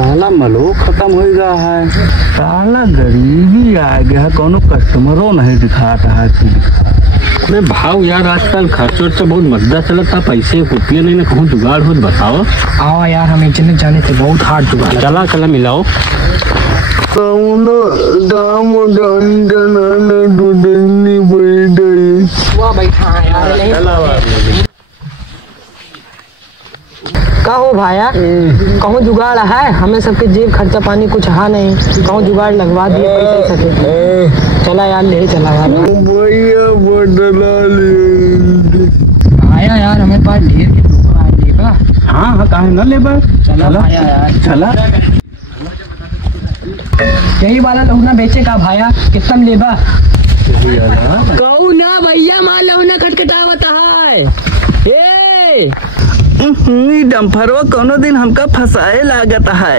साला मलो खत्म हो गया है। साला गरीबी आ गया है, कोनो कस्टमरों नहीं दिखाता है। अरे भाव यार आजकल खर्च वर्च बहुत मद्दा चलता, पैसे रुपये नहीं ना कहूँ जुगाड़ हो बताओ। आओ यार हम एक जने जाने थे, बहुत हार्ड जुगाड़। चला चला मिलाओ। का हो भाया, कहूँ जुगाड़ है? हमें सबके जेब खर्चा पानी कुछ है नहीं, कहूँ जुगाड़ लगवा दिए पैसे सके। चला यार ले चला यार भाया, यार हमें पास ढेर के लेगा। हाँ हाँ काहे न लेबा। चला भाया यार चला। यही वाला लहुना बेचे का भाया, कितना में लेबा? कहू ना भैया, मां लहुना खटखटावत है। डम्फरवा कोनो दिन हमका फंसाए लागत है।